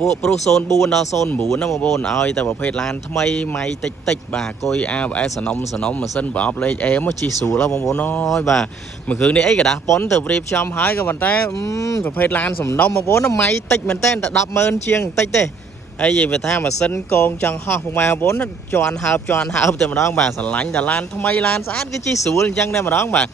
ពួកប្រុស04ដល់09ណាបងប្អូនឲ្យតែប្រភេទឡានថ្មីម៉ៃតិចបាទកុយ ABS សនំម៉ាស៊ីនប្រអប់លេខអេមកជីស្រួលបងប្អូនអើយបាទមួយគ្រឿងនេះអីกระดาษប៉ុនទៅរៀបចំហើយក៏ប៉ុន្តែប្រភេទឡានសំណុំបងប្អូនម៉ៃតិចមែនតើ100000ជាងតិចទេហើយនិយាយថាម៉ាស៊ីនកងចង់ហោះពុកម៉ែបងប្អូនជន់ហើបតែម្ដងបាទស្រឡាញ់តែឡានថ្មីឡានស្អាតគឺជីស្រួលអញ្ចឹងតែម្ដងបាទ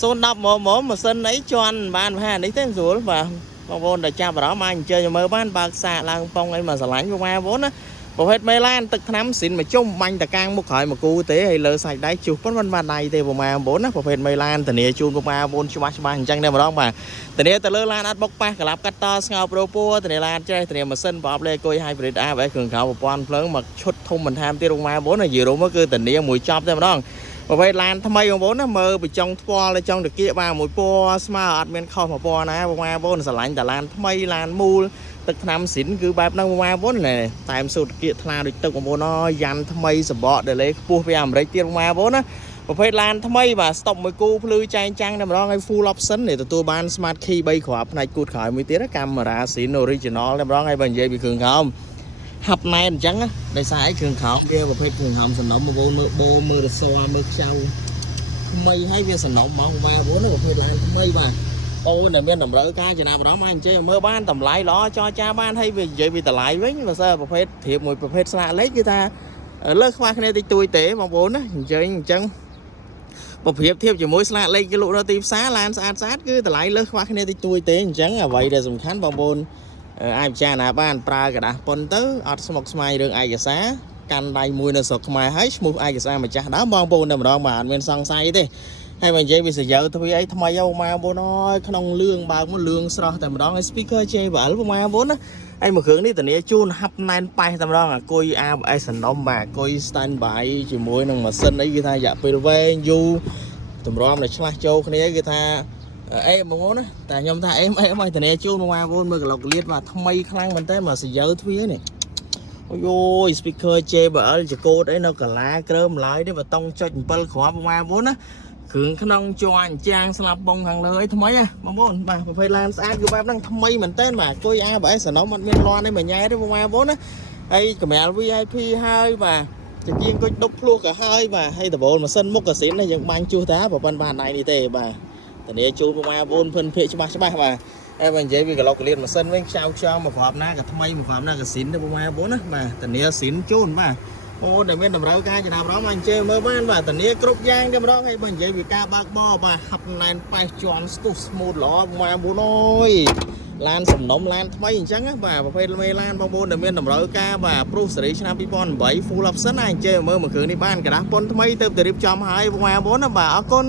010ម៉ាស៊ីនអីជន់បានប្រហែលនេះទេស្រួលបាទបងប្អូនតែចាប់អារម្មណ៍អាចអញ្ជើញមើលបានបើកសាកឡើងប៉ុងអីមកស្រឡាញ់ពុកម៉ែបងប្អូនណាប្រភេទមេឡានទឹកថ្នាំស៊ីនមកជុំបាញ់តកាំងមុខក្រោយមកគូទេហើយលើសាច់ដៃជុះប៉ុនមិនបានដៃទេពុកម៉ែបងប្អូនណាប្រភេទមេឡានធានាជូនពុកម៉ែបងប្អូនច្បាស់អញ្ចឹងតែម្ដងបាទធានាទៅលើឡានអត់បុកប៉ះក្លាប់កាត់តស្ងោប្រូពួរធានាឡានចេះធានាម៉ាស៊ីនប្រអប់លេខគុយ Hybrid ABS គ្រឿងក្រៅប្រព័ន្ធភ្លើងមកឈុតធំបន្ថែមទៀតពុកម៉ែបងប្អូនណានិយាយរួមមកគឺធានាមួយចប់តែម្ដងប្រភេទឡានថ្មីបងប្អូនណាមើលពីចុងថ្ពាល់ទៅចុងតាគៀកបាទមួយពណ៌ស្មើអត់មានខុសមួយពណ៌ណាបងប្អូនស្រឡាញ់តែឡានថ្មីឡានមូលទឹកថ្នាំស៊ីនគឺបែបហ្នឹងបងប្អូនណែតែមសូតគៀកថ្លាដូចទឹកបងប្អូនអើយយ៉ាន់ថ្មីសបកដេឡេខ្ពស់ពីអាមេរិកទៀតបងប្អូនណាប្រភេទឡានថ្មីបាទស្តុបមួយគូភ្លឺចែងចាំងតែម្ដងឲ្យ full option នេះទទួលបាន smart key 3គ្រាប់ផ្នែកគូតក្រោយមួយទៀតកាមេរ៉ាស៊ីន original តែម្ដងហើយបើនិយាយពីគ្រឿងក្រោមហាប់ណែនអញ្ចឹងដោយសារអីគ្រឿងក្រោមវាប្រភេទគ្រឿងក្រោមសំណុំបងប្អូនមើលបូមើលរស័លមើលខ្ចៅថ្មីហើយវាសំណុំមកបងប្អូនប្រភេទឡានថ្មីបាទអូនតែមានតម្រូវការចំណាប់អារម្មណ៍អញ្ចឹងមើលបានតម្លៃល្អចរចាបានហើយវានិយាយពីតម្លៃវិញបើសិនប្រភេទធៀបមួយប្រភេទស្លាកលេខគឺថាលើសខ្វះគ្នាតិចតួចទេបងប្អូនណាអញ្ចឹងបើប្រៀបធៀបជាមួយស្លាកលេខគេលក់នៅទីផ្សារឡានស្អាតគឺតម្លៃលើសខ្វះគ្នាតិចតួចទេអញ្ចឹងអ្វីដែលសំខាន់បងប្អូនអាចពិចារណាបានប្រើกระดาษប៉ុនទៅអត់ស្មុគស្មាញរឿងឯកសារកាន់ដៃមួយនៅស្រុកខ្មែរហើយឈ្មោះឯកសារម្ចាស់ដើមបងប្អូនតែម្ដងបាទអត់មានសង្ស័យទេហើយបើនិយាយវាសយោទ្វាអីថ្មីអូម៉ែបងប្អូនអើយក្នុងលឿងបើកមកលឿងស្រស់តែម្ដងហើយ speaker JBL បងប្អូនណាហើយមួយគ្រឿងនេះធានាជូនហាប់ណែនប៉ែតែម្ដងអាគុយ ABS សនំបាទគុយ standby ជាមួយនឹងម៉ាស៊ីនអីគេថារយៈពេលវែងយូរតម្រាំតែឆ្លាស់ចូលគ្នាគេថាអេបងប្អូនណាតែខ្ញុំថាអេមកធានាជូនបងប្អូនមើលក្លោកក្លៀតបាទថ្មីខ្លាំងមែនតើមកសយោទ្វានេះអូយ speaker JBL ចកូតអីនៅកាឡាក្រើមឡើយនេះបតង់ចុច7គ្រាប់បងប្អូនណាគ្រឿងក្នុងជាន់ចាំងស្លាប់បងខាងលើអីថ្មីហ៎បងប្អូនបាទប្រភេទឡានស្អាតគឺបែបហ្នឹងថ្មីមែនតើបាទគុយ ABS សនំអត់មានលាន់អីមួយញ៉ែទេបងប្អូនណាហើយកាមេរ៉ា VIP ហើយបាទជាជាងគុជដប់ភ្លោះក៏ហើយបាទហើយដបូលម៉ាស៊ីនមុខកាស៊ីននេះយើងបាញ់ជួសតាប្រព័ន្ធបានដៃនេះទេបាទធានាជូនបងប្អូនភិនភាកច្បាស់បាទហើយបើនិយាយពីក្លោកក្លៀតម៉ាស៊ីនវិញខ្ចៅមកគ្រាប់ណាក៏ថ្មីមកគ្រាប់ណាកាស៊ីនទេបងប្អូនណាបាទធានាស៊ីនជូនបាទអូដែលមានតម្រូវការចំណាប់អារម្មណ៍អញ្ជើញមើលបានបាទធានាគ្រប់យ៉ាងតែម្ដងហើយបើនិយាយពីការបើកបរបាទហាប់ណែនប៉ែសជាន់ស្ទុះស្មូតល្អបងប្អូនអើយឡានសំណុំឡានថ្មីអញ្ចឹងបាទប្រភេទមេឡានបងប្អូនដែលមានតម្រូវការបាទប្រុសសេរីឆ្នាំ2008 full option អញ្ជើញមើលមួយគ្រឿងនេះបានកណ្ដាស់ប៉ុនថ្មីទៅរៀបចំហើយបងប្អូនណាបាទអរគុណ